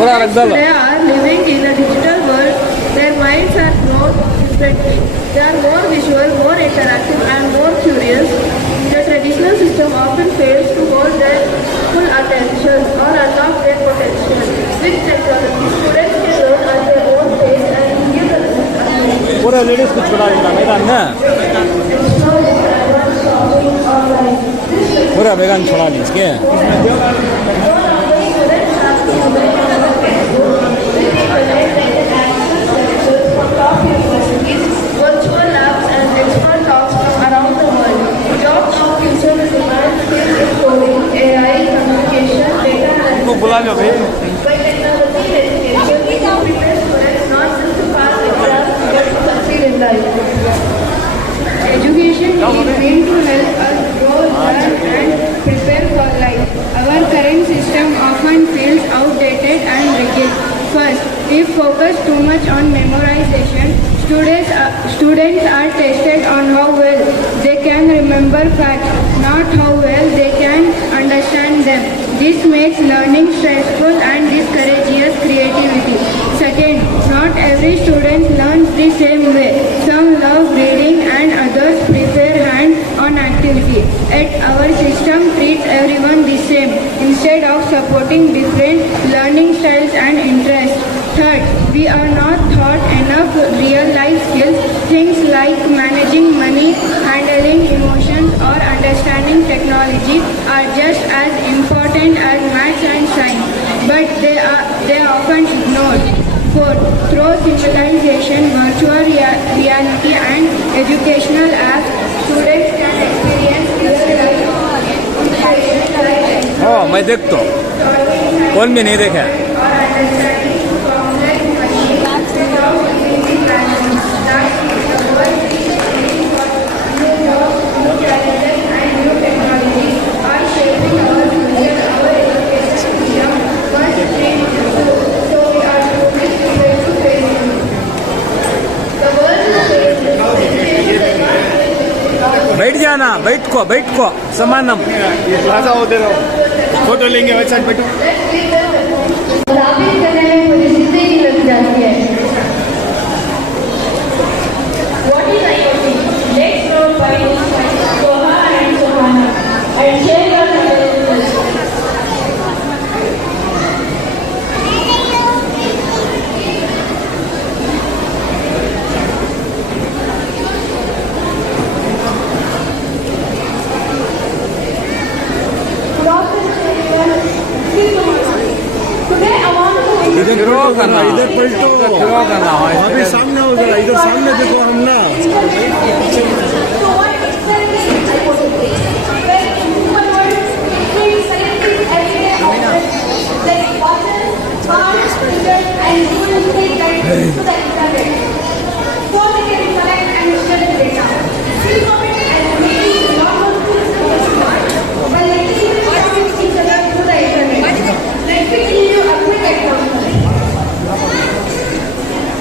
Students today are living in a digital world. Their minds are grown differently. They are more visual, more interactive, and more curious. The traditional system often fails to hold their full attention or unlock their potential. With technology, students can learn at their own pace and give the best. पूरा ladies को छोड़ा देता मैदान में पूरा बैगन छोड़ा ली इसके Virtual labs and expert talks from around the world. Jobs of future will demand skills in coding, AI, communication, data analysis. को बुला लो भाई By technology education, we can prepare students not just to pass exams but to succeed in life. Education is meant to help us grow, learn and prepare for life. Our current system often feels outdated and rigid. First, we focus too much on memorization. Students are tested on how well they can remember facts, not how well they can understand them. This makes learning stressful and discourages creativity. Second, not every student learns the same way. Some love reading and others prefer hand-on activity. Yet our system treats everyone the same instead of supporting different learning styles and interests. Third, we are not taught enough real-life skills. Things like managing money, handling emotions, or understanding technology are just as important as maths and science, but they are often ignored. Fourth, through simulation, virtual reality, and educational apps, students can experience real-life हाँ मैं देख तो कौन भी नहीं देखा बैठ जाना बैठ को समानम राजा होते रहो फोटो लेंगे वैसा बैठो साबित करने में मुझे जिंदगी लग जाती है What is IoT? Let's know by Soha and Sohana and share your knowledge. इधर ड्रॉ करना इधर पलटो ड्रॉ करना अभी सामने हो जरा इधर सामने देखो हम ना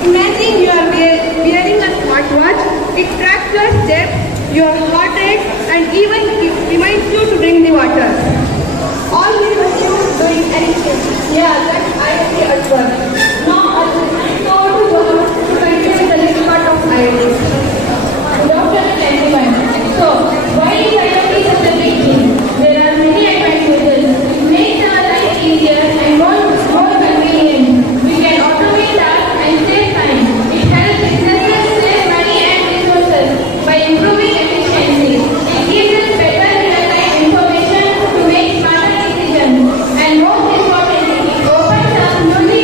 Imagine you are wearing a smartwatch. It tracks your steps, your heart rate, and even reminds you to drink the water. All without you doing anything. Yeah, that's IoT at work. Now to continue the next part of IoT. Good afternoon, everyone. So, why is IoT such a big thing? There are many advantages. It makes our life easier and more convenient. We can automate tasks and save time. It helps businesses save money and resources by improving efficiency. It gives us better real-time information to make smarter decisions. And most importantly, it opens up newly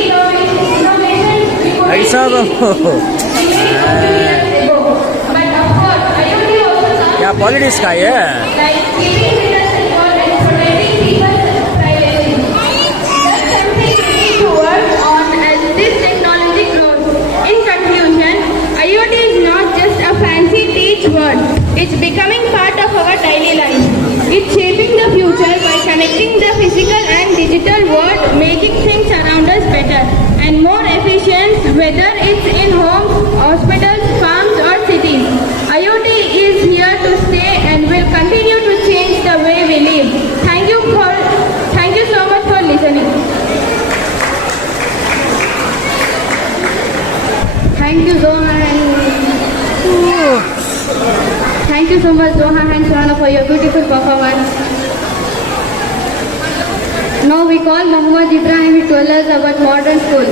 innovation ऐसा तो But of course, IoT also comes क्या politics का ये like keeping data secure and protecting people's privacy. That's something we need to work on as this technology grows. In conclusion, IoT is not just a fancy teach word. It's becoming part of our daily life. It's shaping the future by connecting the physical and digital world, making things around us better and more efficient, whether it's in homes, hospitals, farms or cities. IoT is here to stay and will continue to change the way we live. Thank you so much for listening. you so much, Doha and Suhana, for your beautiful performance. Now we call Muhammad Ibrahim to tell us about modern school.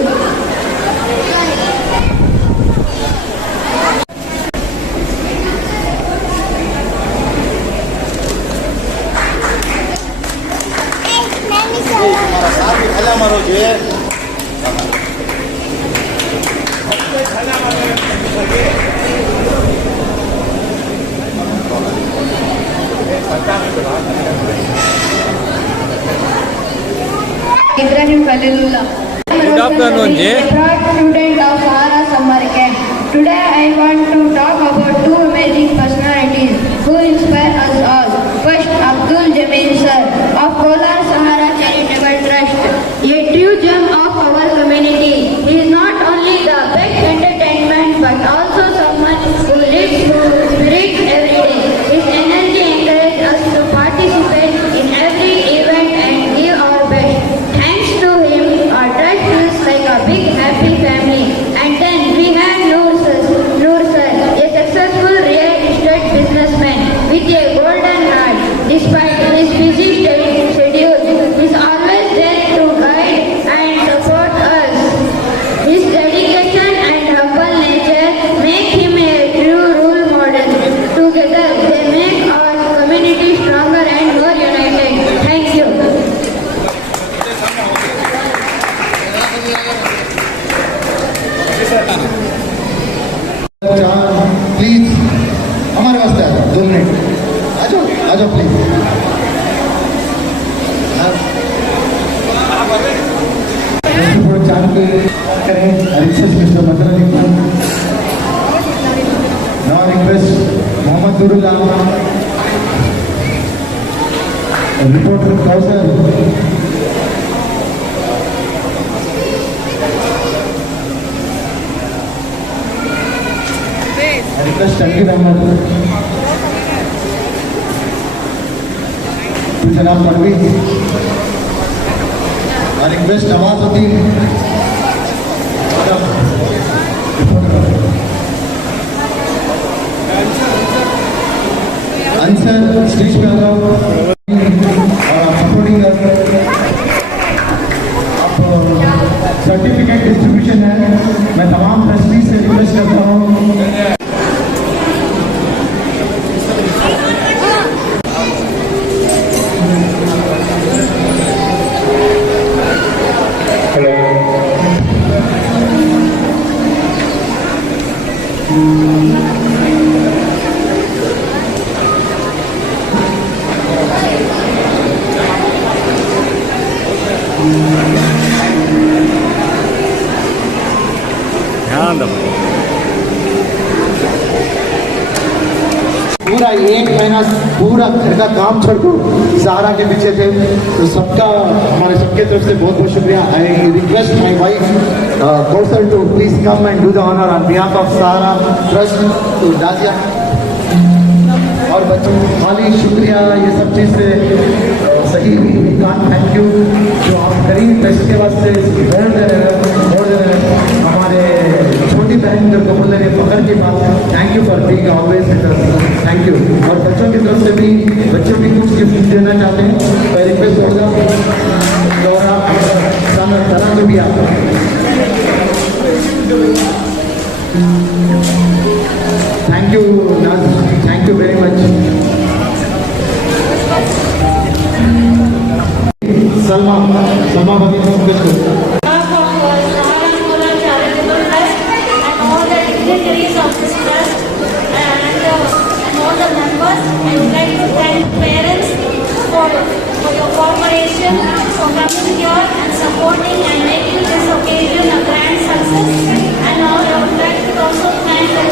Ibrahim Khalilullah. Good afternoon, Jay. Proud student of Sahara Summer Camp. Today I want to talk about two amazing personalities who inspire us all. First, Abdul Jamil sir of Kolar Sahara Charitable Trust, a true gem of our community. He is not only the best entertainment but also someone who lives through spirit every day. His energy encourages us to participate in every event and give our best. Thanks to him, our trust feels like a big happy family. And then we have Noor sir, a successful real estate businessman with a golden heart. Despite his busy schedule, he is always there to guide and support us. His dedication and humble nature make him a true role model. Together, they make our community stronger and more united. Thank you. Please हमारे वास्ते आ जाओ 2 minute आ जाओ please चांद करें request mister Madan now request Mohammad दुरुल्ला reporter Kausar request टंकी अहमद जनाब Parveen request Nawazuddin Ansar stage पे आ जाओ सपोर्टिंग अब सर्टिफिकेट डिस्ट्रीब्यूशन है मैं तमाम ट्रस्टी से रिक्वेस्ट करता हूँ ध्यान दो। पूरा 1 महीना पूरा घर का काम छोड़कर सहारा के पीछे थे तो सबका हमारे सबके तरफ से बहुत बहुत शुक्रिया I request my wife Kaushal to please come and do the honour on behalf of Sahara trust to डाजिया और बच्चों खाली शुक्रिया ये सब चीज़ से सही थैंक यू जो आप करीब ट्रस्ट के वास्ते वोट दे रहे हैं हमारे छोटी बहन जो कबूल ने पकड़ की बात thank you for being always with us thank you और बच्चों की तरफ से भी बच्चों भी कुछ गिफ्ट देना चाहते हैं तो रिक्वेस्ट होगा गौरा समर तरह में भी आप थैंक यू नाज thank you very much Salma बगी dignitaries of this trust and all the members. I would like to thank parents for your cooperation, for coming here and supporting and making this occasion a grand success. And now I would like to also thank the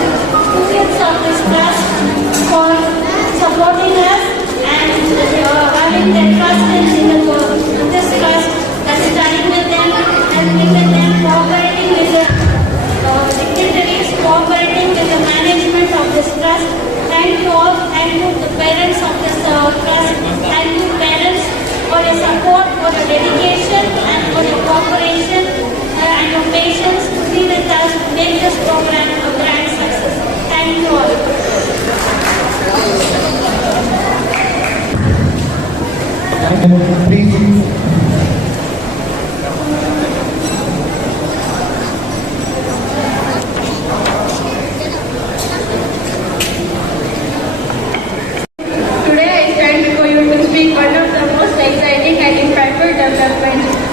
students of this trust for supporting us and having their trust in this trust, and studying with them, helping with them, cooperating with them. Dignitaries cooperating with the management of this trust. Thank you all. Thank you the parents of this trust. Thank you parents for your support, for your dedication and for your cooperation.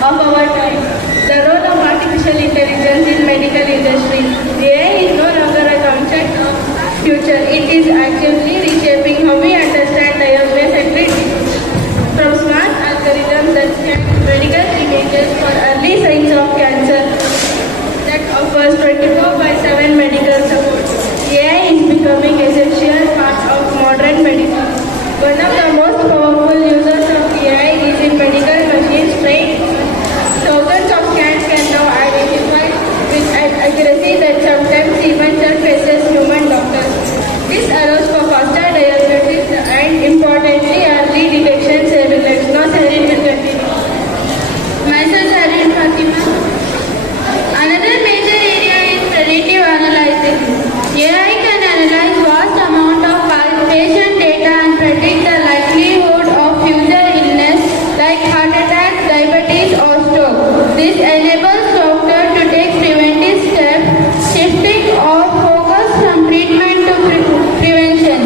of our time. The role of artificial intelligence in medical industry. AI is no longer a concept of future. It is actively reshaping how we understand diagnosis and treatment. From smart algorithms that scan medical images for early signs of cancer that offers 24/7 medical support. AI is becoming essential part of modern medicine. One of the most powerful users of AI is in medical machines trained. Thousands of scans can now identify with an accuracy that sometimes even surpasses human doctors. This allows for faster diagnosis and importantly early detection saving lives. Now Sarin will continue. Myself Sarin Fatima. Another major area is predictive analysis. AI can analyze vast amount of patient data and predict the likelihood of future illness like heart attack, diabetes or stroke. This enables doctors to take preventive steps, shifting our focus from treatment to prevention.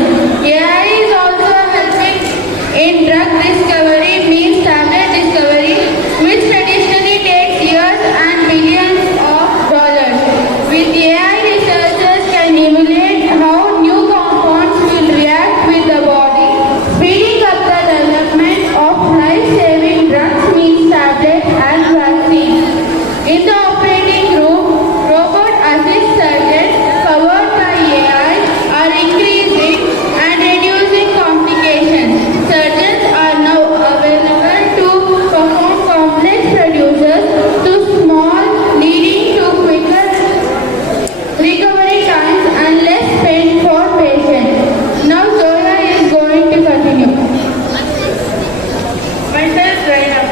AI is also helping in drug discovery, means tablet discovery, which traditionally takes years and billions of dollars. With AI, researchers can emulate how new compounds will react with the body, speeding up the development of life-saving drugs, means tablets and vaccines. In the operating room, robot assist surgeons powered by AI are increasing and reducing complications. Surgeons are now available to perform complex procedures to small, leading to quicker recovery times and less pain for patients. Now Zoya is going to continue. Myself Zainab.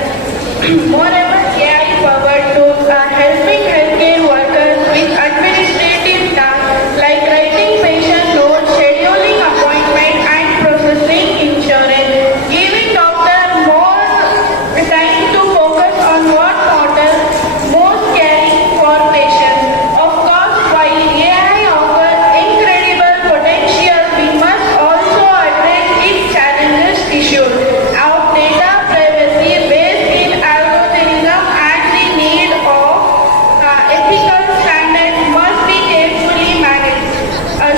Moreover, AI-powered tools are helping healthcare workers with administrative tasks like writing patient notes, scheduling appointments, and processing insurance, giving doctors more time to focus on what matters most, caring for patients. Of course, while AI offers incredible potential, we must also address its challenges issues of data privacy based in algorithm and the need of ethical standards must be carefully managed.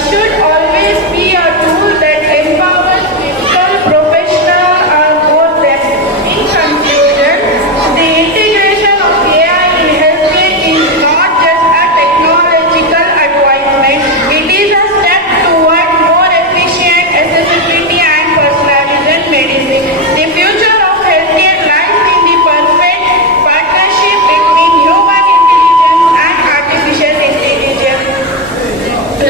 Should always be a tool that empowers medical professionals or both them. In conclusion, the integration of AI in healthcare is not just a technological advancement, it is a step toward more efficient accessibility and personalized medicine. The future of healthcare lies in the perfect partnership between human intelligence and artificial intelligence.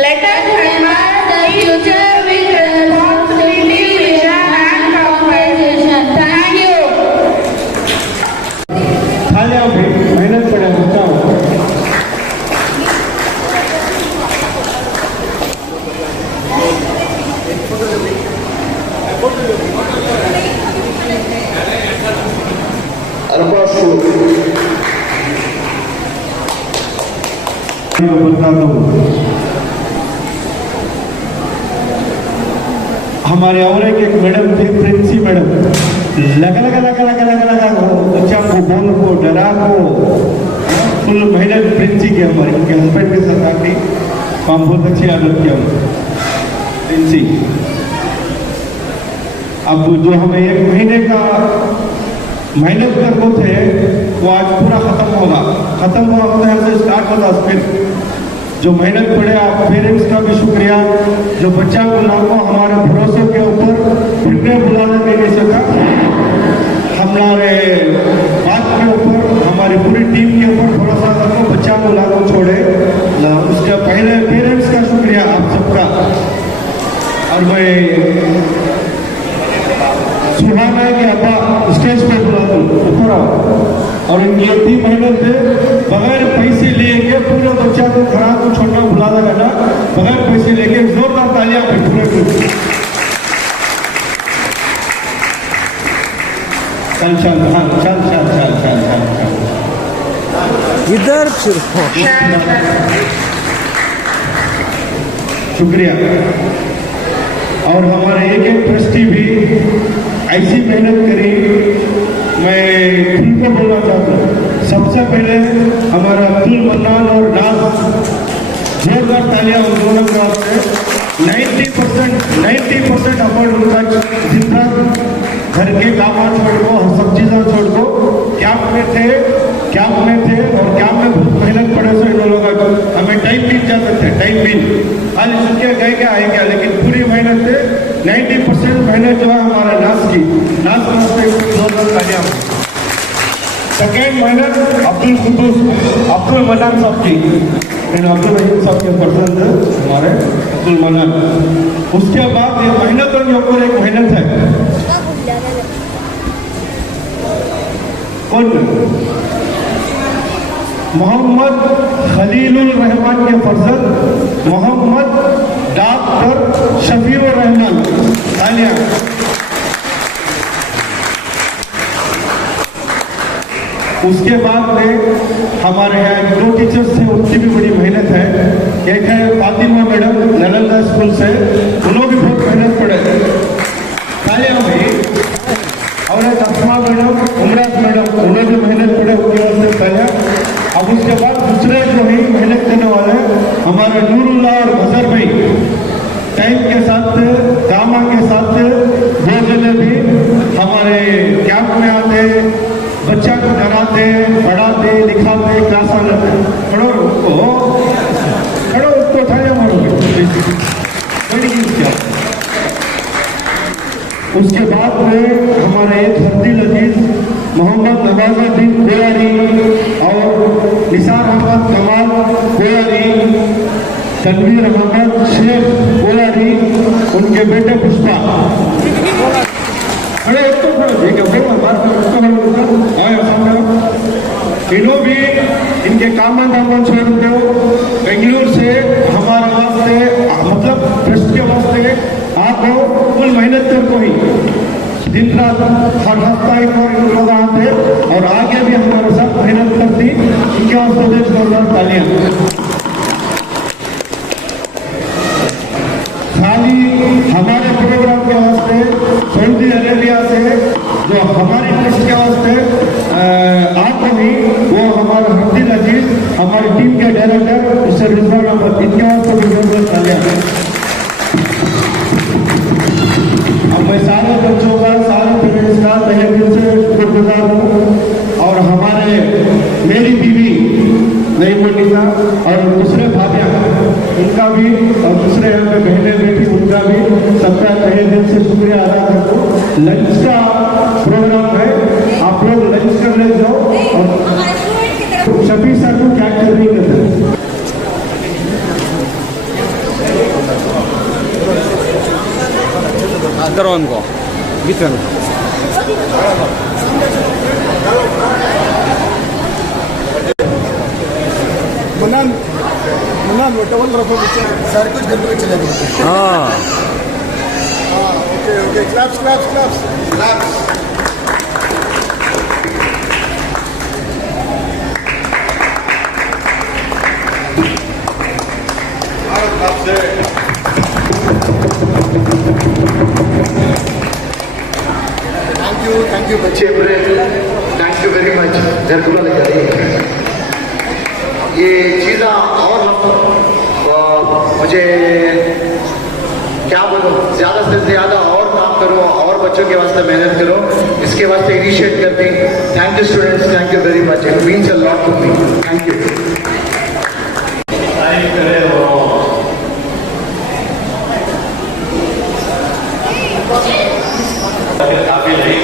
Let us admire the future with responsibility, vision and compassion. Thank you. थालियां भी मेहनत पड़े बचाओ बता दो हमारे और एक मैडम थे प्रिंसी मैडम लगा लगा लगा लगा लगा लगा बच्चा को बोल को डरा को फुल मेहनत प्रिंसी की हमारी उनके हस्बैंड के साथ आके काम बहुत अच्छी आदत किया प्रिंसी अब जो हमें 1 महीने का मेहनत करते थे वो आज पूरा खत्म होगा खत्म हुआ होता से स्टार्ट होता फिर जो मेहनत पड़े आप पेरेंट्स का भी शुक्रिया जो बच्चा को लाखों हमारे भरोसे के ऊपर फिर बुलाने दे नहीं सका हमारे बात के ऊपर हमारी पूरी टीम के ऊपर भरोसा रखो बच्चा को लाखों छोड़े उसका पहले पेरेंट्स का शुक्रिया आप सबका और मैं सुहाना है कि अब्बा स्टेज पे बुला दो ऊपर आओ और इनकी 3 महीने से बगैर पैसे लिए के पूरे बच्चा को खराब को छोटा बुला देगा ना बगैर पैसे लेके जोरदार तालियां पे पूरे चल चल चल चल चल चल चल चल इधर शुक्रिया और हमारे एक ट्रस्टी भी ऐसी मेहनत करी मैं खुल को बोलना चाहता हूँ सबसे पहले हमारा अब्दुल मन्नान और नाज, जोरदार तालियां उन दोनों के वास्ते। 90% अवार्ड उनका जितना घर के काम छोड़ को, सब चीज़ें छोड़ को कैंप में थे और कैंप में बहुत मेहनत पड़े से इन लोगों का हमें टाइम बीत जाते थे, टाइम बीत आज चुके गए क्या आए क्या, लेकिन पूरी मेहनत थे। 90% मेहनत जो है हमारा नाज की, नाज वास्ते जोरदार तालियां। सेकेंड मेहनत अब्दुल कुद्दूस, अब्दुल मन्नान साहब की, अब्दुल रहीम साहब के पर्सन थे हमारे अब्दुल मन्नान। उसके बाद ये मेहनत और ऊपर एक मेहनत है, कौन? मोहम्मद खलीलुल रहमान के फर्जंद मोहम्मद डॉक्टर शफीउर रहमान, तालियां। उसके बाद में हमारे यहाँ दो टीचर्स थे, उनकी भी बड़ी मेहनत है। एक है फातिमा मैडम नालंदा स्कूल से, उन्होंने भी बहुत मेहनत पड़े, तालियां भाई। और एक अस्मा मैडम, उमराज मैडम, उन्होंने भी मेहनत पड़े, उनके वास्ते तालियां। अब उसके बाद दूसरे जो ही मेहनत करने वाले हमारे नूरुल्ला और मजहर भाई, टाइम के साथ दामा के साथ वो जने भी हमारे कैंप में आते, बच्चा को डराते, पढ़ाते, लिखाते, क्लास आते। खड़ो उसको उठाया मारोगे। उसके बाद में हमारे एक हफ्ती अजीज मोहम्मद नवाजुद्दीन कोयारी और निसार अहमद कमाल कोयारी, तनवीर अहमद शेख कोयारी, उनके बेटे पुष्पा। अरे उसको इन्हों भी इनके कामन दामन छोड़ दो, बेंगलुरु से हमारे वास्ते मतलब ट्रस्ट के वास्ते आपको फुल मेहनत करको ही दिन रात हर हफ्ता एक और इन लोग आते और आगे भी हमारे साथ मेहनत करती, इनके वास्ते देश जोरदार तालियां। खाली हमारे प्रोग्राम के वास्ते सऊदी अरेबिया से जो हमारी ट्रस्ट के वास्ते आप भी, वो हमारे हफ्ती अजीज, हमारी टीम के डायरेक्टर मिस्टर रिजवान अहमद, इनके वास्ते भी जोरदार तालियां। अब मैं सारे बच्चों का, सारे पेरेंट्स का तहे दिल से शुक्रगुजार हूँ। और हमारे मेरी बीवी नई मोनिका और दूसरे भाभियाँ, उनका भी, और दूसरे यहाँ पे बहनें बेटी, उनका भी सबका तहे दिल से शुक्रिया अदा करता हूँ। लंच का प्रोग्राम है, आप लोग लंच कर ले जाओ और शफी सर को क्या कर रही है। करो उनको बीच में। मनान वो डबल रखो सर, कुछ घर पे चले गए। हाँ okay claps claps claps claps. Thank you बच्चे, थैंक यू वेरी मच। जरकुला लगा ये चीज़ा और मुझे क्या बोलूँ, ज़्यादा से ज़्यादा और काम करो और बच्चों के वास्ते मेहनत करो, इसके वास्ते इनिशिएट करते हैं। Thank you students, thank you very much, it means a lot to me. Thank you. काफी नहीं